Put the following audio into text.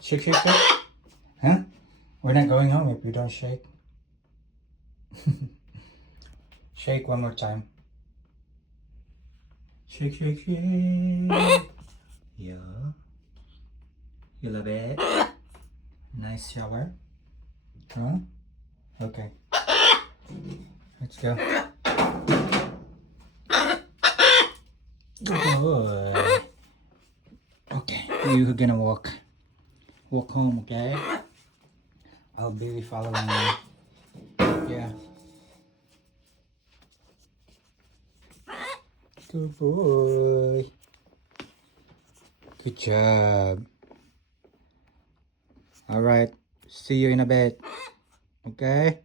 Shake, shake, shake. Huh? We're not going home if you don't shake. Shake one more time. Shake, shake, shake. Yeah. You love it? Nice shower. Huh? Okay. Let's go. Good boy. Okay, you're gonna walk home, okay? I'll be following you. Yeah. Good boy. Good job. All right. See you in a bit. Okay?